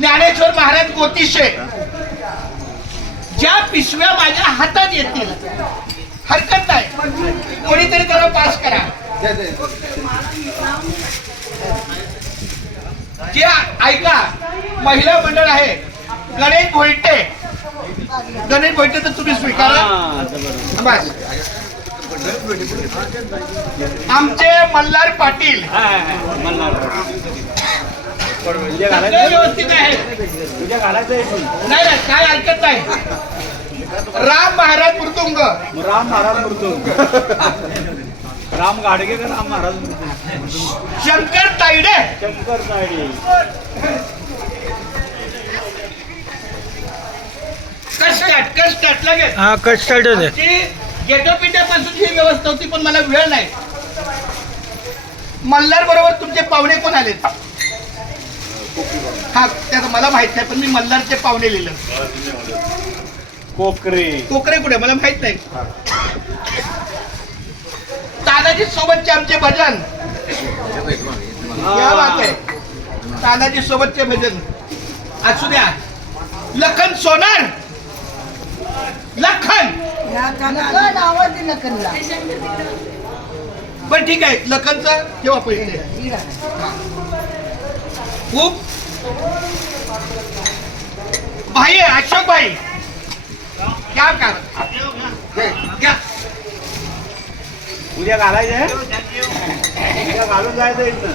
ज्ञानेश्वर महाराज गोतिशे ज्या पिशव्या माझ्या हातात येतील हरकत नाही, कोणीतरी त्याला पास करा. जे ऐका, महिला मंडळ आहे गणेश भोईटे, गणेश भोईटे तर तुम्ही स्वीकारा. बस आमचे मल्हार पाटील व्यवस्थित आहे. नाही नाही काय हरकत नाही. राम महाराज मृदुंग, राम महाराज मृदुंग, राम गाडगे का राम महाराज मृदुंग, शंकर तायडे, शंकर तायडे, कष्ट लगेच. हा कट स्टार्ट होते. गेटोपिट्यापासून ही व्यवस्था होती पण मला वेळ नाही. मल्हार बरोबर तुमचे पाहुणे कोण आले? हा त्यात मला माहित नाही पण मी मल्हारचे पाहुणे लिहिलं. कोकरे, कोकरे कुठे मला माहित नाही. तानाजी सोबतचे आमचे भजन, क्या बात आहे. तानाजी सोबतचे भजन असू द्या. लखन सोनार, लखन पण ठीक आहे. लखनचा ठेवा पैसे. खूप भाई आहे अशोक भाई, क्या कारण घ्या. उद्या घालायचंय, उद्या घालून जायचं इथं.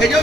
हे जो